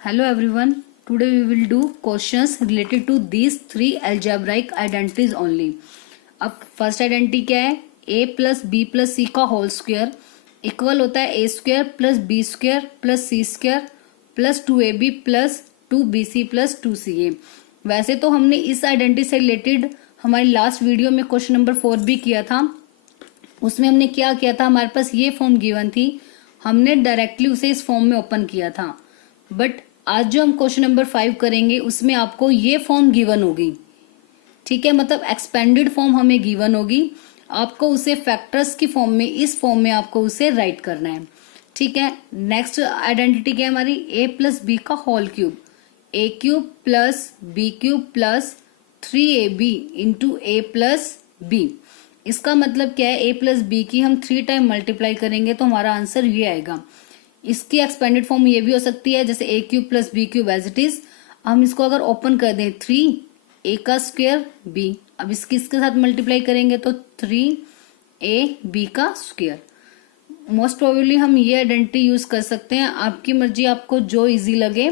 Hello everyone. Today we will do questions related to these three algebraic identities only. अब first identity क्या है? a plus B plus सी का whole square equal होता है a square plus B square plus C square plus 2ab plus 2bc plus 2ca। वैसे तो हमने इस आइडेंटिटी से रिलेटेड हमारी लास्ट वीडियो में क्वेश्चन नंबर 4 भी किया था। उसमें हमने क्या किया था, हमारे पास ये फॉर्म गिवन थी, हमने डायरेक्टली उसे इस फॉर्म में ओपन किया था। बट आज जो हम क्वेश्चन नंबर 5 करेंगे उसमें आपको ये फॉर्म गिवन होगी, ठीक है, मतलब एक्सपेंडेड फॉर्म हमें गिवन होगी। आपको उसे फैक्टर्स की फॉर्म में, इस फॉर्म में आपको उसे राइट करना है, ठीक है। नेक्स्ट आइडेंटिटी क्या है हमारी? a प्लस बी का whole cube, a cube plus b cube plus 3ab into a plus b. इसका मतलब क्या है? a प्लस बी की हम 3 टाइम मल्टीप्लाई करेंगे तो हमारा आंसर ये आएगा। इसकी एक्सपेंडेड फॉर्म ये भी हो सकती है, जैसे a cube plus b cube as it is. हम इसको अगर ओपन कर दें 3a का स्क्वायर b, अब इसके साथ मल्टीप्लाई करेंगे तो 3ab का स्क्वायर। मोस्ट प्रोबेबली हम ये आइडेंटिटी यूज कर सकते हैं, आपकी मर्जी, आपको जो इजी लगे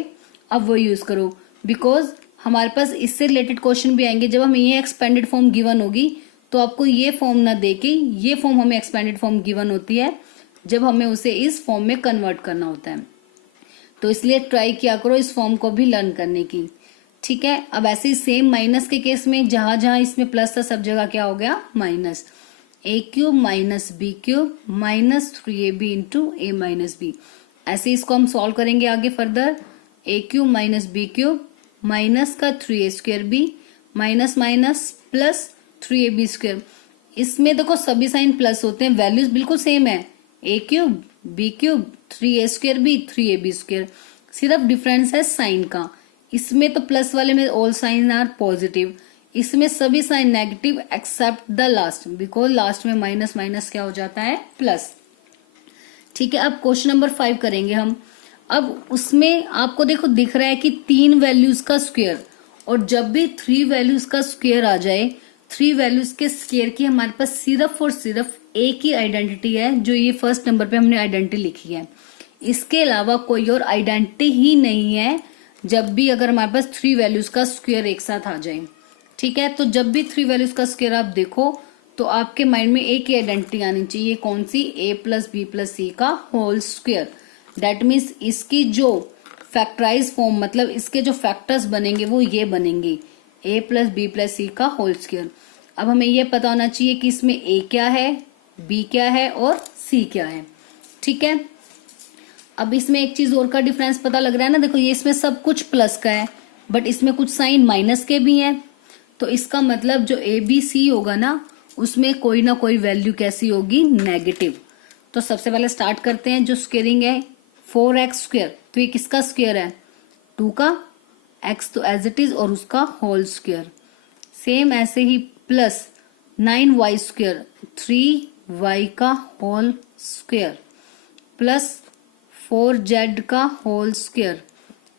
आप वो यूज करो। बिकॉज हमारे पास इससे रिलेटेड क्वेश्चन भी आएंगे। जब हमें ये एक्सपेंडेड फॉर्म गिवन होगी तो आपको ये फॉर्म ना देके ये फॉर्म हमें एक्सपेंडेड फॉर्म गिवन होती है जब हमें उसे इस फॉर्म में कन्वर्ट करना होता है। तो इसलिए ट्राई किया करो इस फॉर्म को भी लर्न करने की, ठीक है। अब ऐसे ही सेम माइनस के केस में जहां जहां इसमें प्लस था सब जगह क्या हो गया? Minus. a cube minus B cube minus 3ab into a minus b. ऐसे इसको हम सॉल्व करेंगे आगे further. a cube minus B cube minus का 3a square b minus minus plus 3ab square. इसमें देखो सभी साइन प्लस होते हैं, वैल्यूज बिल्कुल सेम है, a cube b cube 3a square b 3ab square, सिर्फ डिफरेंस है साइन का। इसमें तो प्लस वाले में ऑल साइन आर पॉजिटिव, इसमें सभी sign negative except the last, because last में माइनस माइनस क्या हो जाता है? प्लस, ठीक है। अब क्वेश्चन नंबर 5 करेंगे हम। अब उसमें आपको देखो दिख रहा है कि 3 वैल्यूज का स्क्वायर, और जब भी 3 वैल्यूज का स्क्वायर आ जाए, 3 वैल्यूज के स्क्वायर की हमारे पास सिर्फ और सिर्फ एक ही आइडेंटिटी है, जो ये फर्स्ट नंबर पे हमने आइडेंटिटी लिखी है। इसके अलावा कोई और आइडेंटिटी ही नहीं है जब भी अगर हमारे पास 3 वैल्यूज का स्क्वायर एक साथ आ जाए, ठीक है। तो जब भी 3 वैल्यूज का स्क्वायर आप देखो तो आपके माइंड में एक ही आइडेंटिटी आनी चाहिए, कौन सी? a प्लस बी प्लस सी का होल स्क्वायर। दैट मीन्स इसकी जो फैक्टराइज फॉर्म, मतलब इसके जो फैक्टर्स बनेंगे वो ये बनेंगे, a प्लस बी प्लस सी का होल स्क्वायर। अब हमें ये पता होना चाहिए कि इसमें a क्या है, b क्या है और c क्या है, ठीक है। अब इसमें एक चीज और का डिफरेंस पता लग रहा है ना, देखो ये इसमें सब कुछ प्लस का है बट इसमें कुछ साइन माइनस के भी हैं। तो इसका मतलब जो ए बी सी होगा ना, उसमें कोई ना कोई वैल्यू कैसी होगी? नेगेटिव। तो सबसे पहले स्टार्ट करते हैं। जो स्क्वेयरिंग है 4x स्क्वायर, तो ये किसका स्क्वायर है? 2 का, x तो एज इट इज और उसका होल स्क्वायर। सेम ऐसे ही प्लस 9y स्क्वायर, 3y का होल स्क्वायर प्लस 4z का होल स्क्वायर।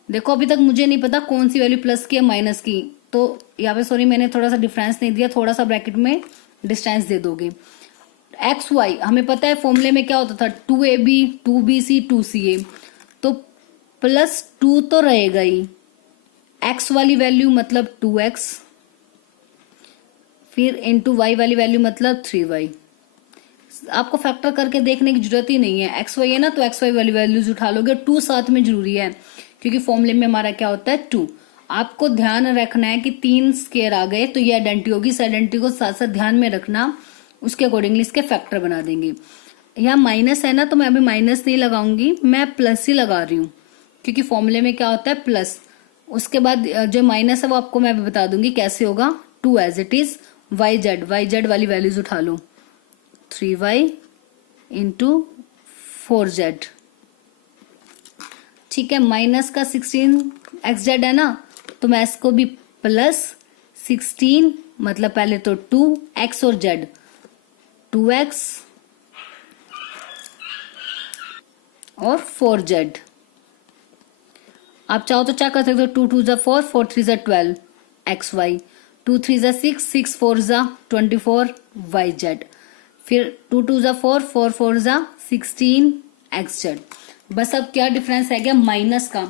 देखो अभी तक मुझे नहीं पता कौन सी वैल्यू प्लस की है माइनस की, तो यहाँ पे सॉरी मैंने थोड़ा सा डिफरेंस नहीं दिया, थोड़ा सा ब्रैकेट में डिस्टेंस दे दोगे। एक्स वाई हमें पता है फॉर्मूले में क्या होता था, 2ab 2bc 2ca, तो प्लस 2 तो रहेगा ही, एक्स वाली वैल्यू मतलब 2x, फिर इंटू वाई वाली वैल्यू मतलब 3y। आपको फैक्टर करके देखने की जरूरत ही नहीं है, एक्स वाई है ना तो एक्स वाई वाली वैल्यूज उठा लोगे। 2 साथ में जरूरी है क्योंकि फॉर्मूले में हमारा क्या होता है? 2। आपको ध्यान रखना है कि 3 स्क्वायर आ गए तो ये आइडेंटिटी होगी, इस आइडेंटिटी को साथ साथ ध्यान में रखना, उसके अकॉर्डिंगली इसके फैक्टर बना देंगे। यहाँ माइनस है ना तो मैं अभी माइनस नहीं लगाऊंगी, मैं प्लस ही लगा रही हूँ क्योंकि फॉर्मूले में क्या होता है? प्लस। उसके बाद जो माइनस है वो आपको मैं अभी बता दूंगी कैसे होगा। 2 as it is, y z वाली वैल्यूज उठा लो, 3y इंटू 4z, ठीक है। माइनस का 16xz है ना, तो मैं इसको भी प्लस 16, मतलब पहले तो 2x और z, 2x और 4z। आप चाहो तो क्या कर सकते हो? 2 2 जा 4, 4 3 जा 12 xy, 2 3 जा 6, 6 4 जा 24 yz, फिर 2 2 जा 4, 4 4 जा 16 xz। बस अब क्या डिफरेंस है गया? माइनस का।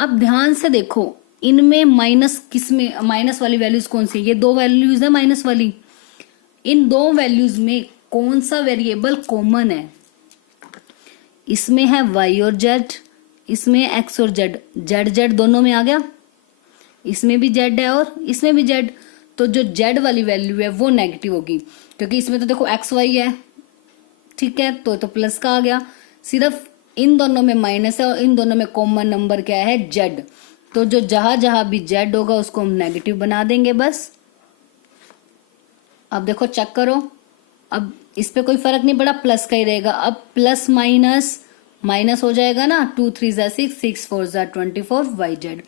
अब ध्यान से देखो, इनमें माइनस किस में, माइनस वाली वैल्यूज कौन सी है? ये दो वैल्यूज है माइनस वाली। इन दो वैल्यूज में कौन सा वेरिएबल कॉमन है? इसमें है y और z, इसमें x और z, z दोनों में आ गया, इसमें भी z है और इसमें भी z। तो जो z वाली वैल्यू है वो नेगेटिव होगी, क्योंकि इसमें तो देखो x y है, ठीक है, तो प्लस का आ गया। सिर्फ इन दोनों में माइनस है और इन दोनों में कॉमन नंबर क्या है? z। तो जो जहां जहां भी z होगा उसको हम नेगेटिव बना देंगे बस। अब देखो चेक करो, अब इस पे कोई फर्क नहीं पड़ा, प्लस का ही रहेगा। अब प्लस माइनस माइनस हो जाएगा ना, 2 3 जा 6, 6 4 जा 24 yz,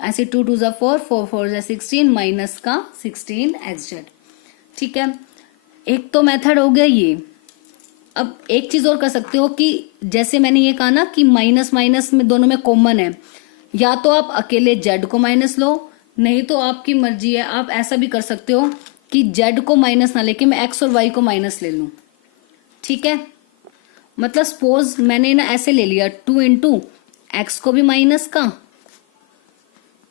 ऐसे 2 2 जा 4, 4 4 जा 16, माइनस का 16 xz। ठीक है, एक तो मेथड हो गया ये। अब एक चीज और कर सकते हो कि जैसे मैंने ये कहा ना कि माइनस माइनस में दोनों में कॉमन है, या तो आप अकेले z को माइनस लो, नहीं तो आपकी मर्जी है, आप ऐसा भी कर सकते हो कि z को माइनस ना लेके मैं x और y को माइनस ले लूं। ठीक है, मतलब सपोज मैंने ना ऐसे ले लिया 2 इंटू एक्स को भी माइनस का,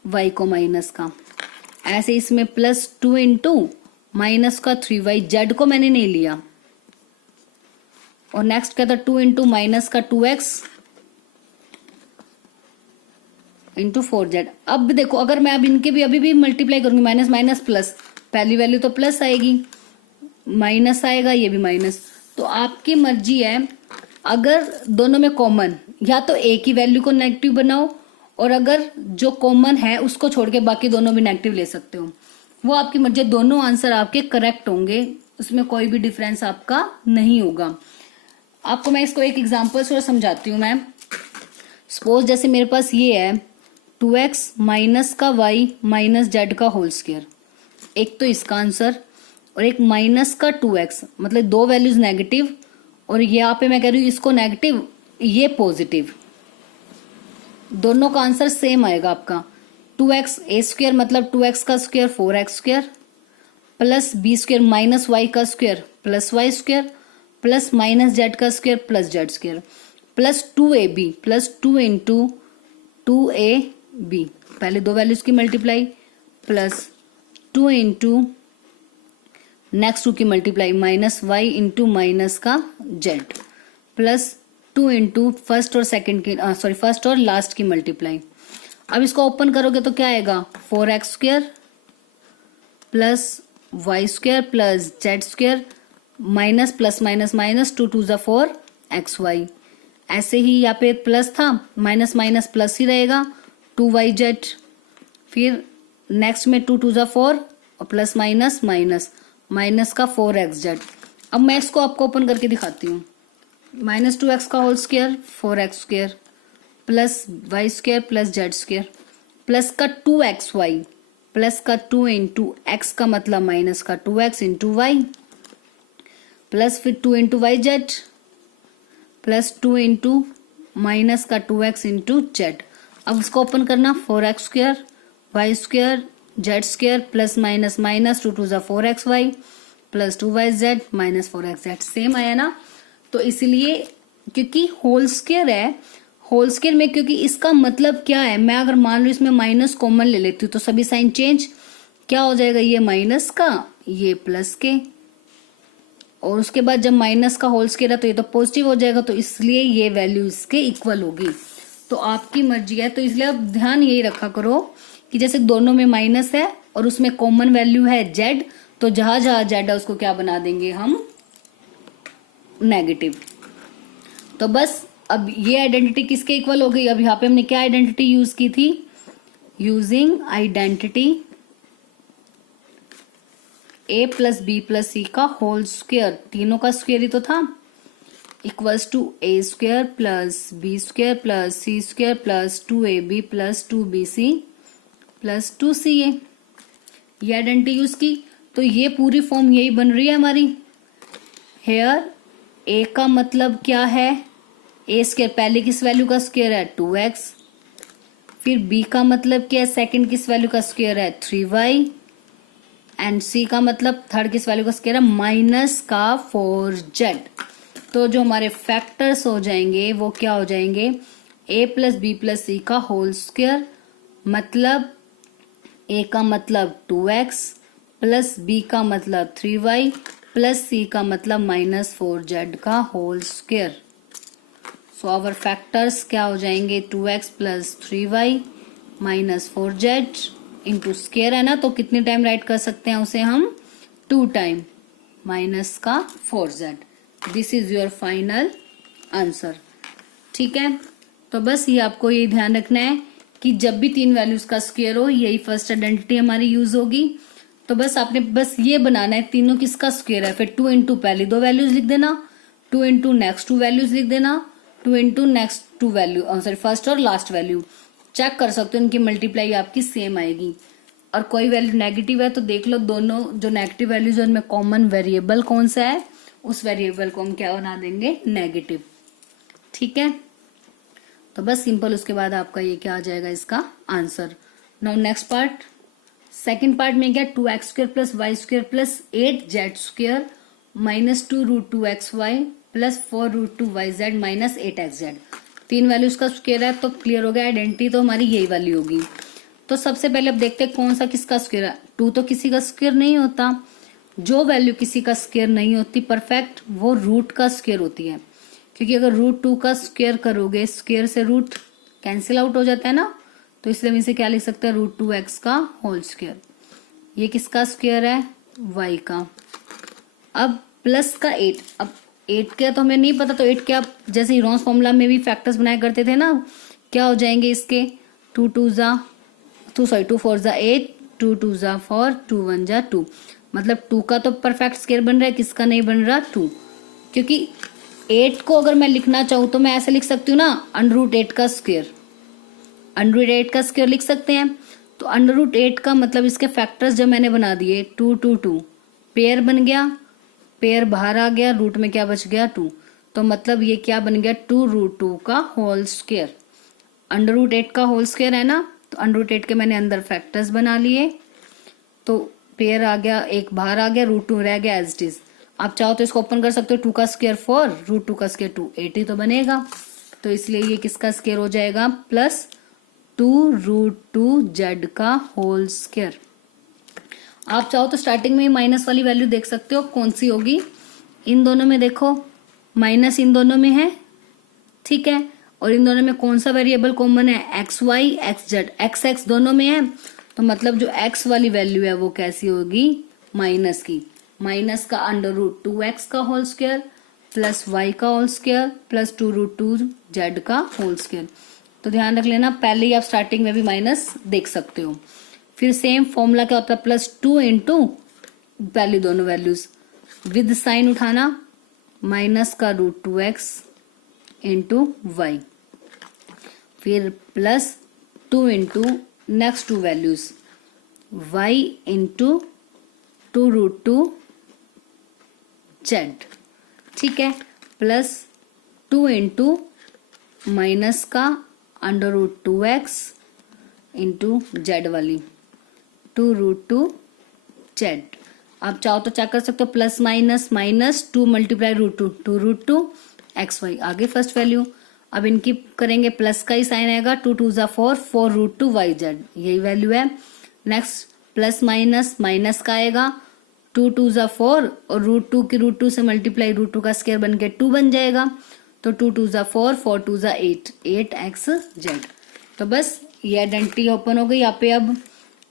y को माइनस का, ऐसे इसमें प्लस 2 इंटू माइनस का 3y, z को मैंने नहीं लिया। और नेक्स्ट क्या था? 2 इंटू माइनस का 2x इंटू 4z। अब देखो, अगर मैं अब इनके भी अभी भी मल्टीप्लाई करूंगी, माइनस माइनस प्लस, पहली वैल्यू तो प्लस आएगी, माइनस आएगा, ये भी माइनस। तो आपकी मर्जी है, अगर दोनों में कॉमन, या तो एक ही वैल्यू को नेगेटिव बनाओ, और अगर जो कॉमन है उसको छोड़ के बाकी दोनों भी नेगेटिव ले सकते हो, वो आपकी मर्जी। दोनों आंसर आपके करेक्ट होंगे, उसमें कोई भी डिफरेंस आपका नहीं होगा। आपको मैं इसको एक एग्जांपल से समझाती हूँ मैं। सपोज जैसे मेरे पास ये है 2x माइनस का y माइनस z का होल स्क्वायर, एक तो इसका आंसर, और एक माइनस का 2x, मतलब दो वैल्यूज नेगेटिव, और यहाँ पे मैं कह रही हूँ इसको नेगेटिव, ये पॉजिटिव, दोनों का आंसर सेम आएगा आपका। 2x a स्क्वायर मतलब 2x का square 4x square, plus b square minus y का square plus y square, plus minus z का square plus z square, plus 2ab plus 2 into 2ab, पहले दो वैल्यूज की multiply, plus 2 into next 2 की multiply, minus y into minus का z, plus 2 into first और second की sorry first और last की मल्टीप्लाई। अब इसको ओपन करोगे तो क्या आएगा? 4x square plus y square plus z square, minus plus minus minus, 2 2 जा 4 xy। ऐसे ही यहाँ पे प्लस था, माइनस माइनस प्लस ही रहेगा, 2yz। फिर नेक्स्ट में 2 2 जा 4 और प्लस माइनस माइनस, माइनस का 4xz। अब मैं इसको आपको ओपन करके दिखाती हूँ। माइनस 2x का whole square 4x square plus y square plus z square, plus का 2xy, प्लस का 2 इंटू एक्स का मतलब माइनस का 2x इंटू वाई, प्लस फिर 2 into y z, plus 2 into minus का 2x इंटू जेड। अब इसको ओपन करना, 4x square y square z square plus minus minus, 2 2 जा 4xy plus 2yz minus 4xz, same आया ना। तो इसलिए क्योंकि होल स्क्वायर है, होल स्क्वायर में क्योंकि इसका मतलब क्या है, मैं अगर मान लो इसमें माइनस कॉमन ले लेती हूँ तो सभी साइन चेंज, क्या हो जाएगा? ये माइनस का, ये प्लस के, और उसके बाद जब माइनस का होल स्क्वायर है तो ये तो पॉजिटिव हो जाएगा, तो इसलिए ये वैल्यू इसके इक्वल होगी। तो आपकी मर्जी है, तो इसलिए आप ध्यान यही रखा करो कि जैसे दोनों में माइनस है और उसमें कॉमन वैल्यू है z, तो जहां जहां z है उसको क्या बना देंगे हम? नेगेटिव। तो बस अब ये आइडेंटिटी किसके इक्वल हो गई? अब यहाँ पे हमने क्या आइडेंटिटी यूज की थी? Using identity a plus B plus सी का होल स्क्वायर, तीनों का स्क्वायर ही तो था, equals to a square plus B square plus C square plus 2ab plus 2bc plus 2ca। ये आइडेंटिटी यूज की, तो ये पूरी फॉर्म यही बन रही है हमारी। हेयर a का मतलब क्या है? a स्क्वायर, पहले किस वैल्यू का स्क्वायर है? 2x। फिर b का मतलब क्या है? सेकंड किस वैल्यू का स्क्वायर है? 3y। एंड c का मतलब थर्ड किस वैल्यू का स्क्वायर है? माइनस का 4z। तो जो हमारे फैक्टर्स हो जाएंगे वो क्या हो जाएंगे? ए प्लस बी प्लस सी का होल स्क्वायर, मतलब ए का मतलब 2x प्लस बी का मतलब 3y प्लस सी का मतलब -4z का whole square. So our factors क्या हो जाएंगे, 2x plus 3y -4z into square है ना, तो कितने टाइम राइट कर सकते हैं उसे हम, 2 टाइम माइनस का 4z। This is your final answer. ठीक है, तो बस ये आपको ये ध्यान रखना है कि जब भी 3 वैल्यूज का स्क्वायर हो यही फर्स्ट आइडेंटिटी हमारी यूज होगी। तो बस आपने बस ये बनाना है तीनों किसका स्क्वायर है, फिर 2 इंटू पहली 2 वैल्यूज लिख देना, 2 इंटू नेक्स्ट 2 वैल्यूज लिख देना, 2 into next 2 value, sorry first और लास्ट वैल्यू चेक कर सकते हो, इनकी मल्टीप्लाई आपकी सेम आएगी। और कोई वैल्यू नेगेटिव है तो देख लो दोनों जो नेगेटिव वैल्यूज है उनमें कॉमन वेरिएबल कौन सा है, उस वेरिएबल को हम क्या बना देंगे, नेगेटिव। ठीक है, तो बस सिंपल उसके बाद आपका ये क्या आ जाएगा, इसका answer. Now next part, second part में क्या, 2x square plus y square plus 8z square -2√2xy plus 4√2yz minus 8xz। 3 values का स्क्वायर है तो क्लियर हो गया, आइडेंटिटी तो हमारी यही वाली होगी। तो सबसे पहले अब देखते हैं कौन सा किसका स्क्वायर है। 2 तो किसी का स्क्वायर नहीं होता, जो वैल्यू किसी का स्क्वायर नहीं होती परफेक्ट वो रूट का स्क्वायर होती है, क्योंकि अगर √2 का स्क्वायर करोगे, स्क्वायर से रूट कैंसिल आउट हो जाता है ना, तो इसलिए हम इसे क्या लिख सकते हैं, √2x का होल स्क्वायर। ये किसका स्क्वायर है, y का। अब प्लस का 8, अब 8 का तो हमें नहीं पता, तो 8 क्या, जैसे हीरोन्स फॉर्मूला में भी फैक्टर्स बनाया करते थे ना, क्या हो जाएंगे इसके, 2 4 जा 8, 2 2 जा 4, 2 1 जा 2, मतलब 2 का तो परफेक्ट स्क्वायर बन रहा है, किसका नहीं बन रहा, 2। क्योंकि 8 को अगर मैं लिखना चाहूँ तो मैं ऐसे लिख सकती हूँ ना, √8 का स्क्वायर, √8 का स्क्वायर लिख सकते हैं। तो √8 का मतलब इसके फैक्टर्स जब मैंने बना दिए, 2 2 2 पेयर बन गया, पेयर बाहर आ गया, रूट में क्या बच गया, 2, तो मतलब ये क्या बन गया, 2√2 का होल स्क्वायर। √8 का होल स्क्वायर है ना, तो √8 के मैंने अंदर फैक्टर्स बना लिए, तो पेयर आ गया, एक बाहर आ गया, √2 रह गया एज इट इज। आप चाहो तो इसको ओपन कर सकते हो, 2 का स्क्वायर 4, √2 का स्क्वायर 2, 8 ही तो बनेगा। तो इसलिए ये किसका स्क्वायर हो जाएगा, प्लस 2√2z का होल स्क्वायर। आप चाहो तो स्टार्टिंग में माइनस वाली वैल्यू देख सकते हो कौन सी होगी, इन दोनों में देखो माइनस इन दोनों में है, ठीक है, और इन दोनों में कौन सा वेरिएबल कॉमन है, xy xz, x दोनों में है, तो मतलब जो x वाली वैल्यू है वो कैसी होगी, माइनस की, माइनस का √2x का होल स्क्वायर प्लस y का होल स्क्वायर प्लस 2√2z का होल स्क्वायर। तो ध्यान रख लेना, पहले ही आप स्टार्टिंग में भी माइनस देख सकते हो। फिर सेम फॉर्मूला क्या होता है, +2 इंटू पहली दोनों वैल्यूज विद साइन उठाना, माइनस का √2x इंटू y, फिर +2 into next 2 values y into 2√2z, ठीक है, +2 इंटू माइनस का √2x इंटू जेड वाली 2√2z। आप चाहो तो चेक कर सकते हो, प्लस माइनस -2 मल्टीप्लाई √2, 2√2xy, आगे फर्स्ट वैल्यू। अब इनकी करेंगे प्लस का ही साइन आएगा, 2 2 जा 4, 4√2yz, यही वैल्यू है। नेक्स्ट प्लस माइनस माइनस का आएगा, 2 2 जा 4 और √2 की √2 से मल्टीप्लाई, √2 का स्क्वायर बन के 2 बन जाएगा, तो 2 2 जा 4, 4 2 जा 8, 8xz। तो बस ये आइडेंटिटी ओपन हो गई। यहाँ पे अब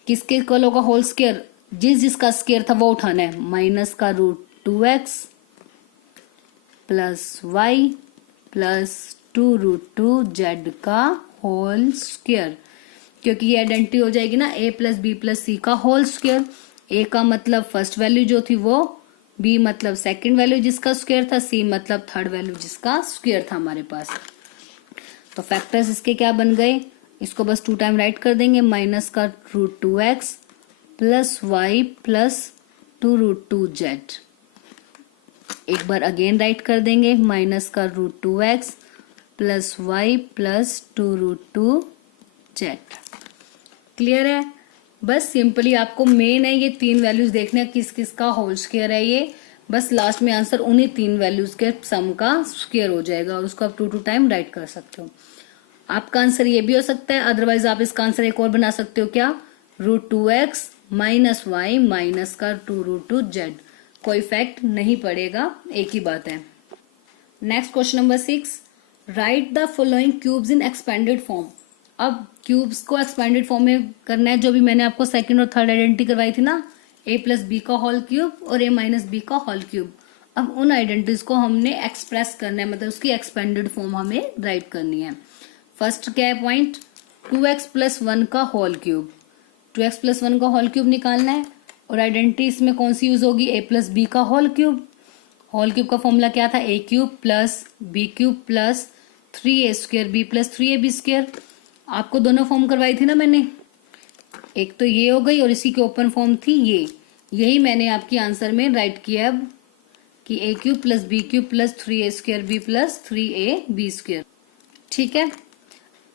किसके इक्वल होगा होल स्क्वायर, जिसका स्क्वायर था वो उठाना है, माइनस का √2x plus y plus 2√2z का होल स्क्वायर, क्योंकि ये आइडेंटिटी हो जाएगी ना a प्लस बी प्लस सी का होल स्क्वायर। a का मतलब फर्स्ट वैल्यू जो थी वो, b मतलब सेकंड वैल्यू जिसका स्क्वायर था, c मतलब थर्ड वैल्यू जिसका स्क्वायर था हमारे पास। तो फैक्टर्स इसके क्या बन गए, इसको बस 2 टाइम राइट कर देंगे, माइनस का √2x plus y plus 2√2z, एक बार अगेन राइट कर देंगे, माइनस का √2x plus y plus 2√2z। Clear है, बस सिंपली आपको मेन है ये 3 वैल्यूज देखने किस किस का होल स्क्वायर है, ये बस लास्ट में आंसर उन्हीं 3 वैल्यूज के सम का स्क्वायर हो जाएगा और उसको आप 2 टाइम राइट कर सकते हो। आपका आंसर ये भी हो सकता है, अदरवाइज आप इसका आंसर एक और बना सकते हो, क्या, √2x माइनस वाई माइनस का 2√2z। कोई इफेक्ट नहीं पड़ेगा, एक ही बात है। Next question number 6, right the following cubes in expanded form. अब क्यूब्स को एक्सपेंडेड फॉर्म में करना है, जो भी मैंने आपको सेकंड और थर्ड आइडेंटिटी करवाई थी ना, a+b का होल क्यूब और a-b का होल क्यूब। अब उन आइडेंटिटीज को हमने एक्सप्रेस करना है, मतलब उसकी एक्सपेंडेड फॉर्म हमें राइट करनी है। फर्स्ट क्या है पॉइंट, 2x + 1 का होल क्यूब, 2x + 1 का होल क्यूब निकालना है। और आइडेंटिटी इसमें कौन सी यूज होगी, a+b का होल क्यूब। होल क्यूब का फॉर्मूला क्या था, a³ + b³ + 3a² b + 3ab²। आपको दोनों फॉर्म करवाई थी ना मैंने, एक तो ये हो गई और इसी के ओपन फॉर्म थी ये, यही मैंने आपकी आंसर में राइट किया अब कि a³ + b³ + 3a² b + 3ab²। ठीक है,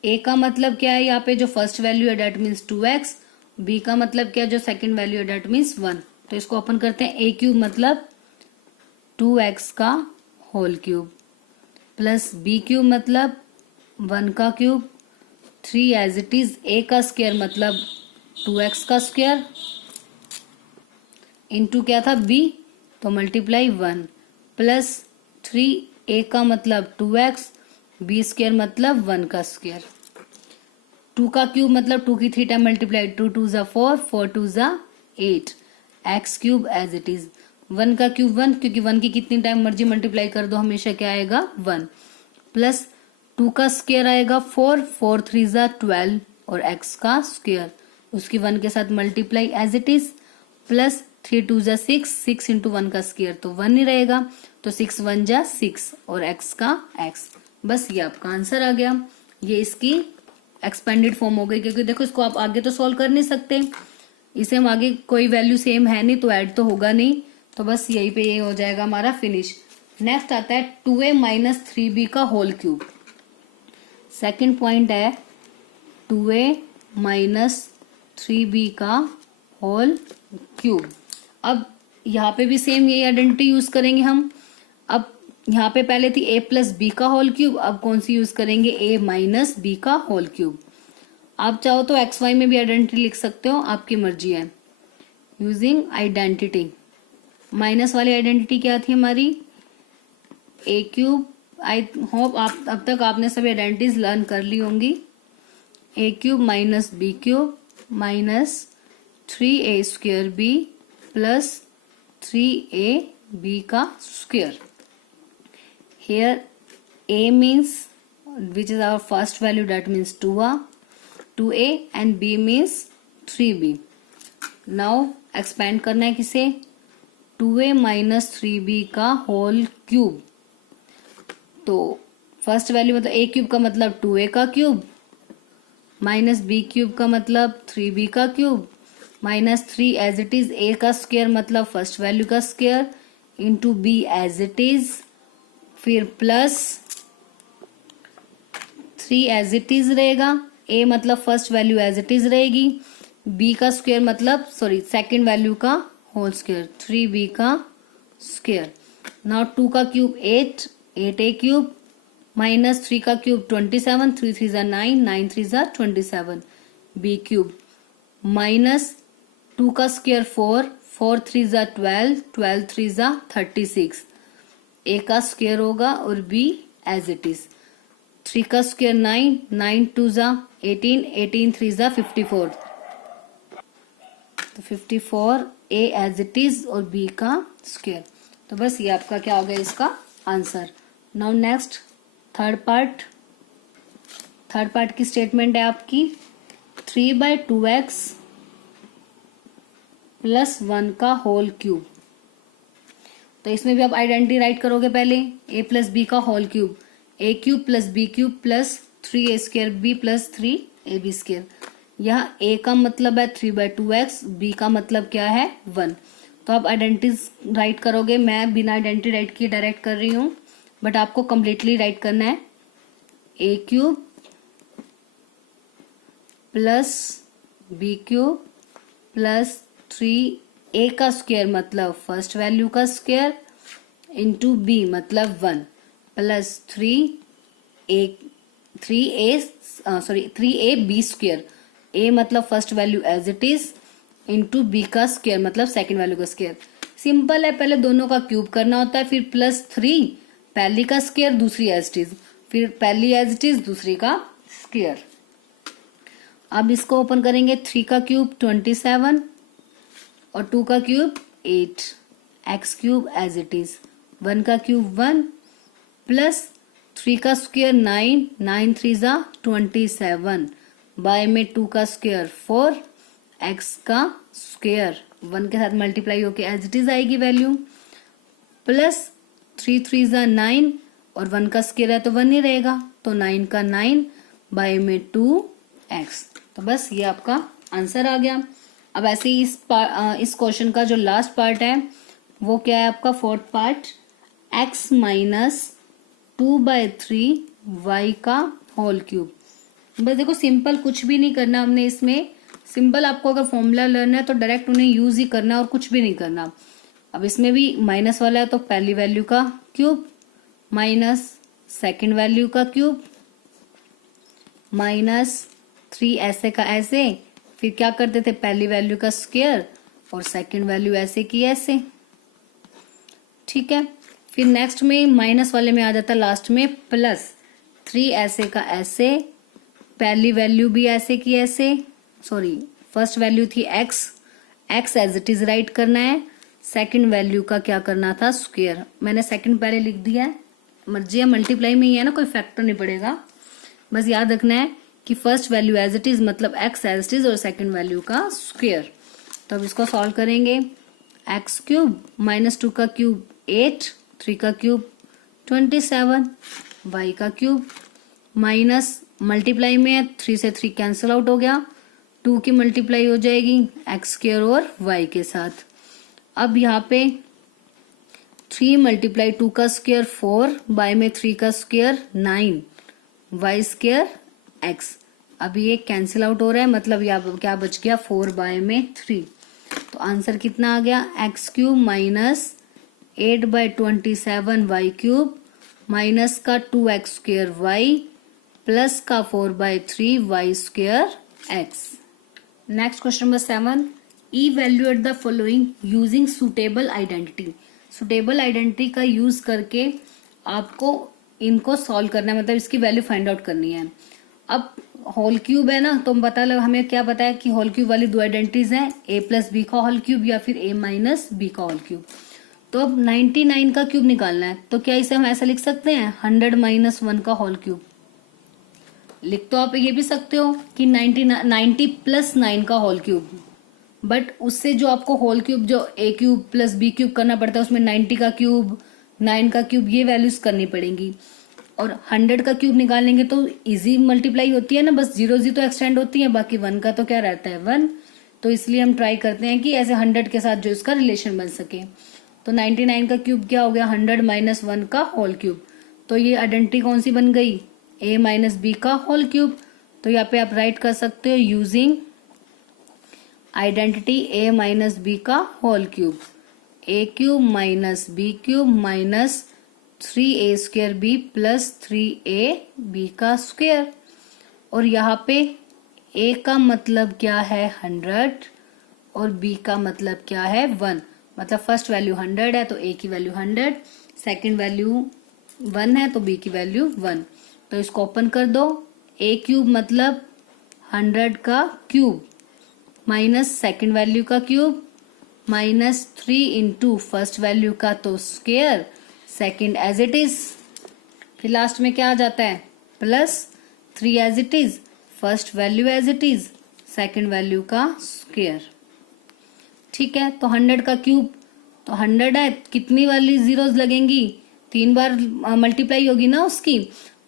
a का मतलब क्या है यहाँ पे, जो फर्स्ट वैल्यू है डेट मीन्स 2x, b का मतलब क्या है, जो सेकंड वैल्यू है डेट मीन्स 1। तो इसको ओपन करते हैं, a³ मतलब 2x का होल क्यूब प्लस b³ मतलब 1 का cube, 3 as it is, a का स्क्वायर मतलब 2x का स्क्वायर इंटू क्या था b, तो मल्टीप्लाई 1 प्लस 3a का मतलब 2x, b² मतलब 1 का स्क्वायर, 2 का क्यूब मतलब 2 की 3 टाइम मल्टीप्लाई, 2 2 ज़ा 4, 4 2 ज़ा 8, x³ एज इट इज, 1 का क्यूब 1, क्योंकि 1 की कितनी टाइम मर्जी मल्टीप्लाई कर दो हमेशा क्या आएगा 1, प्लस 2 का स्क्वायर आएगा 4, 4 3 ज़ा 12 और x का स्क्वायर उसकी 1 के साथ multiply as it is, plus 3 2 ज़ा 6, 6 इंटू 1 का स्क्वायर तो 1 ही रहेगा, तो 6 1 ज़ा 6 और x का x। बस ये आपका आंसर आ गया, ये इसकी एक्सपेंडेड फॉर्म हो गई, क्योंकि देखो इसको आप आगे तो सॉल्व कर नहीं सकते, इसे हम आगे कोई वैल्यू सेम है नहीं तो ऐड तो होगा नहीं, तो बस यही पे ये हो जाएगा हमारा फिनिश। नेक्स्ट आता है 2a - 3b का होल क्यूब। सेकंड पॉइंट है 2a - 3b का होल क्यूब। अब यहाँ पे भी सेम यही आइडेंटिटी यूज करेंगे हम। अब यहाँ पे पहले थी a + b का होल क्यूब, अब कौन सी यूज करेंगे, a - b का होल क्यूब। आप चाहो तो एक्स वाई में भी आइडेंटिटी लिख सकते हो, आपकी मर्जी है। यूजिंग आइडेंटिटी, माइनस वाली आइडेंटिटी क्या थी हमारी, a³। आई होप आप अब तक आपने सभी आइडेंटिटीज लर्न कर ली होंगी। a³ - b³ minus 3a² b plus 3ab का square. Here a means which is our first value, that means 2a and b means 3b. Now expand करना है किसे, 2a - 3b का होल क्यूब। तो first value मतलब a³ का मतलब 2a का क्यूब माइनस b³ का मतलब 3b का cube minus 3 as it is, a का स्क्वायर मतलब फर्स्ट वैल्यू का square into b as it is, फिर प्लस 3 एज इट इज रहेगा, a मतलब first value as it is रहेगी, b का स्क्वायर मतलब सॉरी सेकंड वैल्यू का होल स्क्वायर 3b का स्क्वायर। नाउ 2 का क्यूब 8, 8a³ माइनस 3 का क्यूब 27, 3 3 ज़ा 9, 9 3 ज़ा 27 b³ माइनस 2 का स्क्वायर 4, 4 3 ज़ा 12, 12 3 ज़ा 36, a का स्क्वायर होगा और b एज इट इज, 3 का स्क्वायर 9, 9 2 ज़ा 18, 18 3 ज़ा 54, तो 54 a एज इट इज और b का स्क्वायर। तो बस ये आपका क्या हो गया इसका answer. Now next third part की स्टेटमेंट है आपकी 3/2x + 1 का होल क्यूब। तो इसमें भी आप आइडेंटिटी राइट करोगे पहले, a + b का whole cube, a³ + b³ + 3a² b + 3ab²। यहाँ a का मतलब है 3/2x, b का मतलब क्या है 1। तो आप आइडेंटिटीज राइट करोगे, मैं बिना आइडेंटिटी राइट किए डायरेक्ट कर रही हूँ, बट आपको कंप्लीटली राइट करना है। a³ + b³ + 3a का स्क्वायर मतलब फर्स्ट वैल्यू का स्क्वायर इंटू b मतलब 1 plus 3a 3ab square, a मतलब first value as it is into b का स्क्वेयर मतलब सेकंड वैल्यू का स्क्वेयर। सिंपल है, पहले दोनों का क्यूब करना होता है, फिर +3 पहली का स्क्वेयर दूसरी एज इट इज, फिर पहली एज इट इज दूसरी का स्क्वेयर। अब इसको ओपन करेंगे, 3 का क्यूब 27 और 2 का cube 8, x cube as it is, 1 का क्यूब 1 प्लस 3 का स्क्वायर 9, 9 3 जा 27, बाय में 2 का स्क्वायर 4, एक्स का स्क्वायर 1 के साथ मल्टीप्लाई होके एज इट इज आएगी वैल्यू, प्लस 3 3 जा 9 और 1 का स्क्वायर है तो 1 ही रहेगा, तो 9 का 9 बाय में 2x। तो बस ये आपका आंसर आ गया। अब ऐसे ही इस क्वेश्चन का जो लास्ट पार्ट है वो क्या है आपका, fourth part, x minus 2/3 y का होल क्यूब। बस देखो सिंपल, कुछ भी नहीं करना हमने इसमें, सिंपल आपको अगर फॉर्मूला लर्न है तो डायरेक्ट उन्हें यूज ही करना है और कुछ भी नहीं करना। अब इसमें भी माइनस वाला है तो पहली वैल्यू का क्यूब माइनस सेकंड वैल्यू का क्यूब माइनस 3 ऐसे का ऐसे, फिर क्या करते थे पहली वैल्यू का स्क्वायर और सेकंड वैल्यू ऐसे की ऐसे, ठीक है। फिर नेक्स्ट में माइनस वाले में आ जाता लास्ट में +3 ऐसे का ऐसे, पहली वैल्यू भी ऐसे की ऐसे, सॉरी फर्स्ट वैल्यू थी x as it is right करना है, सेकंड वैल्यू का क्या करना था स्क्वायर, मैंने सेकंड पहले लिख दिया है, मर्जी है मल्टीप्लाई में ही है ना, कोई फैक्टर नहीं पड़ेगा, बस याद रखना है कि first value as it is मतलब x एज इट इज और सेकंड वैल्यू का स्क्वायर। तो अब इसको सॉल्व करेंगे, x क्यूब माइनस 2 का क्यूब 8, 3 का क्यूब 27, y का क्यूब माइनस मल्टीप्लाई में है 3 से 3 कैंसिल आउट हो गया, 2 की मल्टीप्लाई हो जाएगी x स्क्वायर और y के साथ। अब यहाँ पे 3 मल्टीप्लाई 2 का स्क्वायर 4 बाय में 3 का स्क्वायर 9 y स्क्वायर x। अब ये कैंसिल आउट हो रहा है मतलब यहाँ क्या बच गया 4 बाय में 3, तो आंसर कितना आ गया x cube minus 8/27 y cube minus का 2x स्क्वायर y प्लस का 4/3 y square x। Next question number 7, evaluate the following using suitable identity. Suitable identity का यूज करके आपको इनको सॉल्व करना है, मतलब इसकी वैल्यू फाइंड आउट करनी है। अब होल क्यूब है ना, तो पता लगा हमें क्या पता है कि होल क्यूब वाली दो आइडेंटिटीज हैं, a प्लस बी का होल क्यूब या फिर a माइनस बी का होल क्यूब। तो अब 99 का क्यूब निकालना है, तो क्या इसे हम ऐसा लिख सकते हैं 100 माइनस 1 का होल क्यूब। लिख तो आप ये भी सकते हो कि 90 प्लस 9 का होल क्यूब, बट उससे जो आपको होल क्यूब जो a cube plus b cube करना पड़ता है उसमें 90 का क्यूब 9 का क्यूब ये वैल्यूज करनी पड़ेंगी, और 100 का क्यूब निकालेंगे तो इजी मल्टीप्लाई होती है ना, बस 0 जी तो एक्सटेंड होती है, बाकी 1 का तो क्या रहता है 1। तो इसलिए हम ट्राई करते हैं कि ऐसे 100 के साथ जो इसका रिलेशन बन सके। तो 99 का क्यूब क्या हो गया 100 माइनस 1 का होल क्यूब, तो ये आइडेंटिटी कौन सी बन गई a माइनस बी का होल क्यूब। तो यहाँ पे आप राइट कर सकते हो using identity a minus B का whole cube, a cube minus B cube minus 3a square B plus 3ab का स्क्वायर। और यहाँ पे a का मतलब क्या है 100 और b का मतलब क्या है 1, मतलब फर्स्ट वैल्यू 100 है तो a की वैल्यू 100, सेकंड वैल्यू 1 है तो b की वैल्यू 1। तो इसको ओपन कर दो, a क्यूब मतलब 100 का क्यूब माइनस सेकंड वैल्यू का cube minus 3 into first value का तो square second as it is, फिर लास्ट में क्या आ जाता है plus 3 as it is, first value as it is, second value का स्क्वायर। ठीक है, तो 100 का क्यूब तो 100 है, कितनी वाली जीरोस लगेंगी 3 बार मल्टीप्लाई होगी ना उसकी,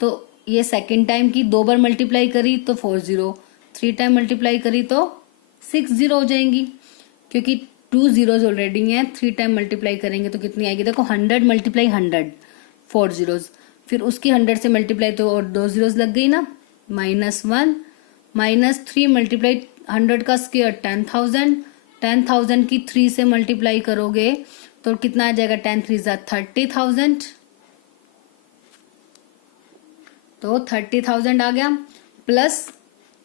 तो ये सेकंड टाइम की 2 बार मल्टीप्लाई करी तो 4 0, 3 टाइम मल्टीप्लाई करी तो 6 0 हो जाएंगी, क्योंकि 2 जीरोज ऑलरेडी हैं, 3 टाइम मल्टीप्लाई करेंगे तो कितनी आएगी देखो 100 मल्टीप्लाई 100 4 जीरोज, फिर उसकी 100 से मल्टीप्लाई तो और 2 जीरोज लग गई ना, -1 माइनस 3 मल्टीप्लाई 100 का स्क्वायर 10,000, 10,000 की 3 से मल्टीप्लाई करोगे तो कितना आ जाएगा 10 3 30,000, तो 30,000 आ गया, प्लस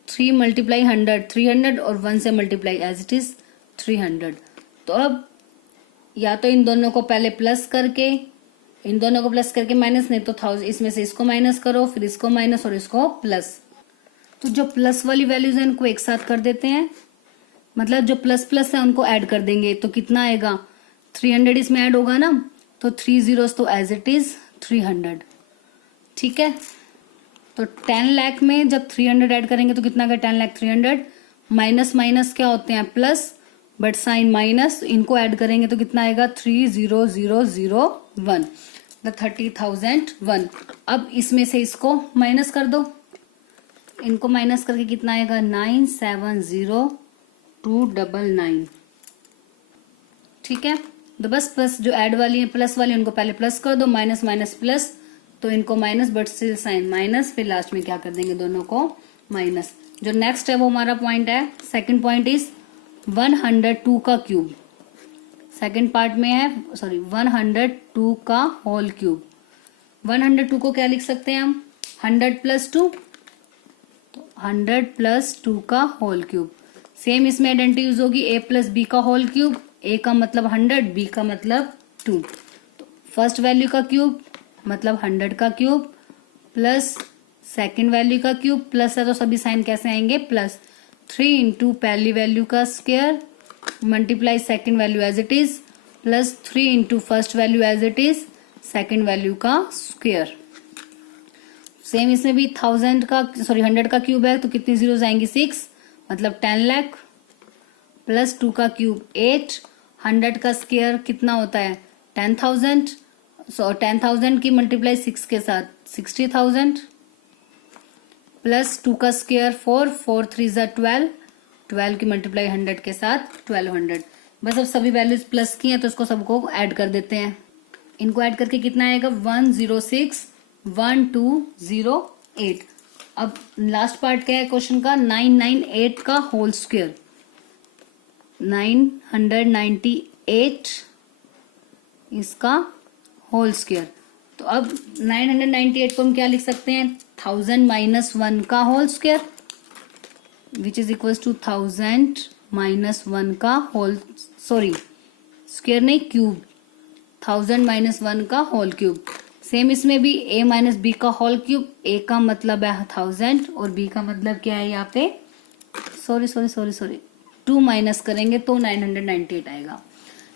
3 मल्टीप्लाई 100 300 और 1 से मल्टीप्लाई एज इट इज 300। तो अब या तो इन दोनों को पहले प्लस करके, इन दोनों को प्लस करके माइनस, नहीं तो 1000 इसमें से इसको माइनस करो, फिर इसको माइनस और इसको प्लस। तो जो प्लस वाली वैल्यूज है उनको एक साथ कर देते हैं, मतलब जो प्लस प्लस है उनको ऐड कर देंगे। तो कितना आएगा, 300 इसमें ऐड होगा ना, तो 3 zeros तो एज इट इज 300। ठीक है, तो 10 लाख में जब 300 ऐड करेंगे तो कितना का 10 लाख 300, माइनस माइनस क्या होते हैं प्लस, बट साइन माइनस, इनको ऐड करेंगे तो कितना आएगा 30001, 30,001। अब इसमें से इसको माइनस कर दो, इनको माइनस करके कितना आएगा 970299। ठीक है, तो बस प्लस जो ऐड वाली है प्लस वाली उनको पहले प्लस कर दो, माइनस माइनस प्लस, तो इनको minus but still sign minus, फिर लास्ट में क्या कर देंगे दोनों को माइनस। जो नेक्स्ट है वो हमारा पॉइंट है, सेकंड पॉइंट इज 102 का क्यूब। सेकंड पार्ट में है 102 का होल क्यूब। 102 को क्या लिख सकते हैं हम, 100 प्लस 2, तो 100 प्लस 2 का होल क्यूब। सेम इसमें आइडेंटिटी यूज होगी, ए प्लस बी का होल क्यूब, ए का मतलब 100, बी का मतलब 2। तो फर्स्ट वैल्यू का क्यूब मतलब 100 का क्यूब, प्लस सेकंड वैल्यू का क्यूब, प्लस है तो सभी साइन कैसे आएंगे प्लस, 3 इंटू पहली वैल्यू का square multiply second value as it is, plus 3 into first value as it is second value का स्क्वायर। सेम इसमें भी 100 का क्यूब है तो कितनी जीरोस आएंगी 6, मतलब 10 लाख, प्लस 2 का क्यूब 8, 100 का स्क्वायर कितना होता है 10,000, सो 10,000 की मल्टीप्लाई 6 के साथ 60,000, प्लस 2 का स्क्वायर 4, 4 3 जा 12, 12 की मल्टीप्लाई 100 के साथ 1200। बस अब सभी वैल्यूज प्लस की हैं तो इसको सबको ऐड कर देते हैं। इनको ऐड करके कितना आएगा 1061208। अब लास्ट पार्ट क्या है क्वेश्चन का, 998 का होल स्क्वायर, 998 इसका होल स्क्वायर। तो अब 998 को हम क्या लिख सकते हैं, 1000 माइनस 1 का whole square, which is equal to 1000 minus 1 का होल, सॉरी स्क्वायर नहीं क्यूब, 1000 माइनस 1 का होल क्यूब। सेम इसमें भी a माइनस बी का होल क्यूब, a का मतलब है 1000 और b का मतलब क्या है यहाँ पे, सॉरी 2 माइनस करेंगे तो 998 आएगा।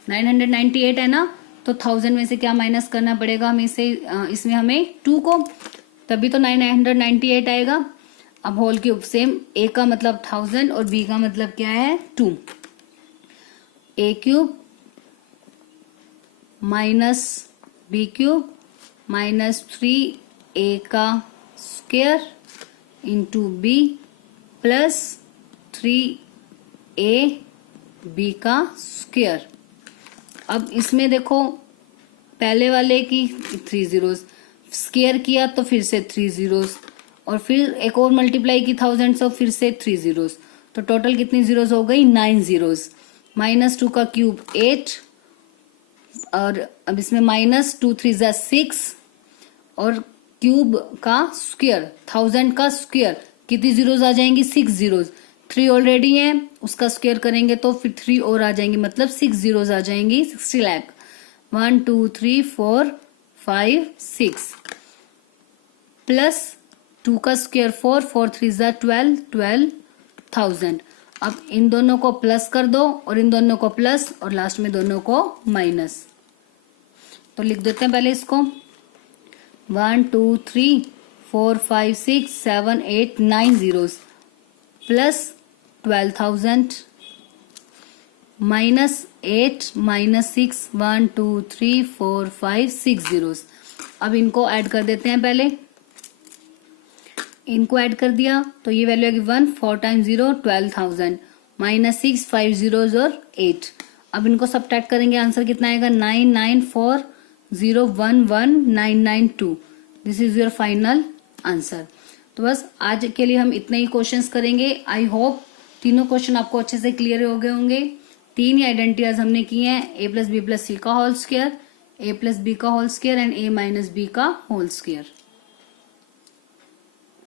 998 है ना, तो 1000 में से क्या माइनस करना पड़ेगा हमें से, इसमें हमें 2 को, तभी तो 998 आएगा। अब होल क्यूब, सेम a का मतलब 1000 और b का मतलब क्या है 2, a cube minus B cube minus 3a का square into b plus 3a b का स्क्वायर। अब इसमें देखो पहले वाले की 3 जीरोस, स्क्वायर किया तो फिर से 3 जीरोस, और फिर एक और मल्टीप्लाई की 1000 से फिर से 3 जीरोस, तो टोटल कितनी जीरोस हो गई 9 जीरोस। माइनस 2 का क्यूब 8, और अब इसमें माइनस 2 3 जा 6, और क्यूब का स्क्वायर 1000 का स्क्वायर कितनी जीरोस आ जाएंगी 6 जीरोस, 3 ऑलरेडी है उसका स्क्वायर करेंगे तो फिर 3 और आ जाएंगे, मतलब 6 जीरोस आ जाएंगी 60 लाख। 1 2 3 4 5 6 प्लस 2 का स्क्वायर 4, 4 3 जा 12, 12,000। अब इन दोनों को प्लस कर दो और इन दोनों को प्लस और लास्ट में दोनों को माइनस। तो लिख देते हैं पहले इसको, 1 2 3 4 5 6 7 8 9 zeros plus 12,000 minus 8 minus 6 1 2 3 4 5 6 zeros. अब इनको ऐड कर देते हैं पहले, इनको ऐड कर दिया तो ये वैल्यू आएगी 1, 4 टाइम्स 0 12,000 माइनस 6 5 जीरोस और 8। अब इनको सब्ट्रैक्ट करेंगे, आंसर कितना आएगा 9940119992। This is your final answer. तो बस आज के लिए हम इतने ही क्वेश्चंस करेंगे। आई होप तीनों क्वेश्चन आपको अच्छे से क्लियर हो गए होंगे। 3 ही आइडेंटिटीज हमने की हैं, a प्लस बी प्लस सी का whole square, a plus B का whole square and a minus B का होल स्क्वायर।